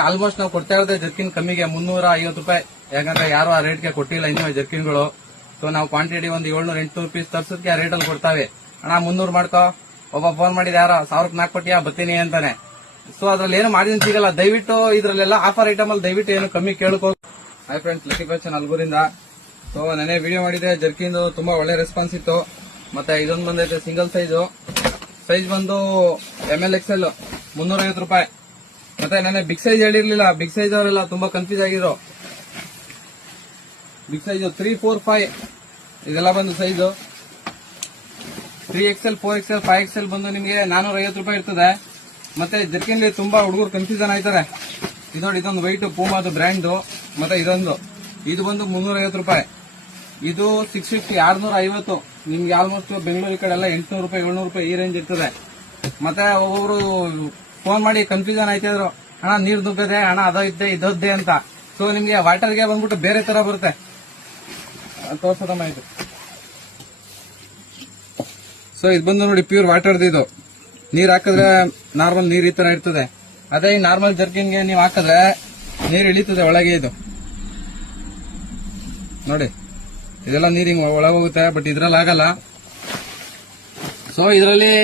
Almost ನಾವು ಕೊಡ್ತಾ ಇರೋದೇ ಜರ್ಕಿನ್ ಕಮ್ಮಿಗೆ 350 ರೂಪಾಯಿ. ಯಾಕಂದ್ರೆ ಯಾರು ಆ ರೇಟ್ಗೆ ಕೊಟ್ಟಿಲ್ಲ ಇನ್ನೂ ಜರ್ಕಿನ್ಗಳು. ಸೊ ನಾವು ಕ್ವಾಂಟಿಟಿ ಒಂದು 700-800 ಪೀಸ್ ತರ್ಸೋದಕ್ಕೆ ಆ ರೇಟಲ್ಲಿ ಕೊಡ್ತಾವೆ. ಅಣ್ಣ 300 ಮಾಡ್ಕೋ, ಒಬ್ಬ ಫೋನ್ ಮಾಡಿದ ಯಾರೋ 1000ಕ್ಕೆ 4 ಕೊಟ್ಟಿಯಾ ಬರ್ತೀನಿ ಅಂತಾನೆ. ಸೊ ಅದ್ರಲ್ಲಿ ಏನು ಮಾರ್ಜಿನ್ ಸಿಗಲ್ಲ. ದಯವಿಟ್ಟು ಇದ್ರಲ್ಲೆಲ್ಲ ಆಫರ್ ಐಟಮ್ ಅಲ್ಲಿ ದಯವಿಟ್ಟು ಏನು ಕಮ್ಮಿ ಕೇಳ್ಕೋ. ಹಾಯ್ ಫ್ರೆಂಡ್ಸ್, ಲಕ್ಕಿ ಫ್ಯಾಷನ್ ಅಲ್ಗೂರಿಂದ. ಸೊ ನಾನೇ ವಿಡಿಯೋ ಮಾಡಿದೆ, ಜರ್ಕಿನ್ ತುಂಬಾ ಒಳ್ಳೆ ರೆಸ್ಪಾನ್ಸ್ ಇತ್ತು. ಮತ್ತೆ ಇದೊಂದು ಬಂದೈತೆ ಸಿಂಗಲ್ ಸೈಜ್ ಬಂದು ML XL 350 ರೂಪಾಯಿ. ಮತ್ತೆ ನಾನೇ ಬಿಗ್ ಸೈಜ್ ಹೇಳಿರ್ಲಿಲ್ಲ, ಬಿಗ್ ಸೈಜ್ ಅವರೆಲ್ಲ ತುಂಬಾ ಕನ್ಫ್ಯೂಸ್ ಆಗಿರೋ. ಬಿಗ್ ಸೈಜ್ 3, 4, 5 ಇದೆಲ್ಲ ಬಂದು ಸೈಜು 3XL, 4XL, 5XL ಬಂದು ನಿಮಗೆ 450 ರೂಪಾಯಿ ಇರ್ತದೆ. ಮತ್ತೆ ಜರ್ಕಿನ್ ತುಂಬಾ ಹುಡುಗರು ಕನ್ಫ್ಯೂಷನ್ ಆಯ್ತಾರೆ. ಇದು ನೋಡಿ, ಇದೊಂದು ವೈಟ್ ಪೂಮಾದು ಬ್ರ್ಯಾಂಡ್. ಮತ್ತೆ ಇದು ಬಂದು 350 ರೂಪಾಯಿ. ಇದು 650, 650. ನಿಮ್ಗೆ ಆಲ್ಮೋಸ್ಟ್ ಬೆಂಗಳೂರು ಕಡೆ ಎಲ್ಲ 800 ರೂಪಾಯಿ, 700 ರೂಪಾಯಿ ಈ ರೇಂಜ್ ಇರ್ತದೆ. ಮತ್ತೆ ಒಬ್ಬೊಬ್ರು ಫೋನ್ ಮಾಡಿ ಕನ್ಫ್ಯೂಷನ್ ಆಯ್ತಿದ್ರು, ಅಣ್ಣ ನೀರ್ ದುಬ್ಬದೆ, ಅಣ್ಣ ಅದೈತೆ ಇದೊದ್ದೆ ಅಂತ. ಸೊ ನಿಮ್ಗೆ ವಾಟರ್ಗೆ ಬಂದ್ಬಿಟ್ಟು ಬೇರೆ ತರ ಬರುತ್ತೆ. ತೋರ್ಸೋದಮ್ಮ ಇದು. ಸೊ ಇದು ಬಂದು ನೋಡಿ ಪ್ಯೂರ್ ವಾಟರ್ದು. ಇದು ನೀರ್ ಹಾಕಿದ್ರೆ ನಾರ್ಮಲ್ ನೀರ್ ಈ ತರ ಇರ್ತದೆ. ಅದೇ ಈ ನಾರ್ಮಲ್ ಜರ್ಕಿನ್ಗೆ ನೀವು ಹಾಕಿದ್ರೆ ನೀರ್ ಇಳಿತದೆ ಒಳಗೆ. ಇದು ನೋಡಿ, ಇದೆಲ್ಲ ನೀರ್ ಹಿಂಗ್ ಒಳಗೆ ಹೋಗುತ್ತೆ, ಬಟ್ ಇದ್ರಲ್ಲಿ ಆಗಲ್ಲ. ಸೊ ಇದರಲ್ಲಿ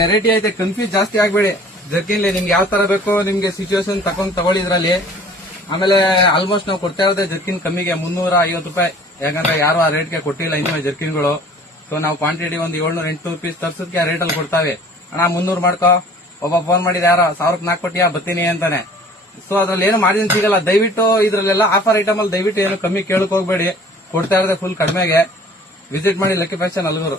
ವೆರೈಟಿ ಐತೆ, ಕನ್ಫ್ಯೂಸ್ ಜಾಸ್ತಿ ಆಗ್ಬೇಡಿ. ಜರ್ಕಿನ್ ನಿಮ್ಗೆ ಯಾವ ತರ ಬೇಕೋ ನಿಮ್ಗೆ ಸಿಚುವೇಶನ್ ತಗೊಳ್ಳಿ ಇದ್ರಲ್ಲಿ. ಆಮೇಲೆ ಆಲ್ಮೋಸ್ಟ್ ನಾವು ಕೊಡ್ತಾ ಇರೋದೇ ಜರ್ಕಿನ್ ಕಮ್ಮಿಗೆ 350 ರೂಪಾಯಿ. ಯಾಕಂದ್ರೆ ಯಾರು ಆ ರೇಟ್ಗೆ ಕೊಟ್ಟಿಲ್ಲ ಇನ್ನೂ ಜರ್ಕಿನ್ಗಳು. ಸೊ ನಾವು ಕ್ವಾಂಟಿಟಿ ಒಂದು 700-800 ಪೀಸ್ ತರ್ಸೋದಕ್ಕೆ ಆ ರೇಟಲ್ಲಿ ಕೊಡ್ತಾವೆ. ಅಣ್ಣ 300 ಮಾಡ್ಕೋ, ಒಬ್ಬ ಫೋನ್ ಮಾಡಿದ ಯಾರೋ 1000ಕ್ಕೆ 4 ಕೊಟ್ಟಿಯಾ ಬರ್ತೀನಿ ಅಂತಾನೆ. ಸೊ ಅದ್ರಲ್ಲಿ ಏನು ಮಾರ್ಜಿನ್ ಸಿಗಲ್ಲ. ದಯವಿಟ್ಟು ಇದ್ರಲ್ಲೆಲ್ಲ ಆಫರ್ ಐಟಮ್ ಅಲ್ಲಿ ದಯವಿಟ್ಟು ಏನು ಕಮ್ಮಿ ಕೇಳಕ್ ಹೋಗ್ಬೇಡಿ. ಕೊಡ್ತಾ ಇರೋದೇ ಫುಲ್ ಕಡಿಮೆಗೆ. ವಿಸಿಟ್ ಮಾಡಿ ಲಕ್ಕಿ ಫ್ಯಾಷನ್ ಅಲ್ಗೂರು.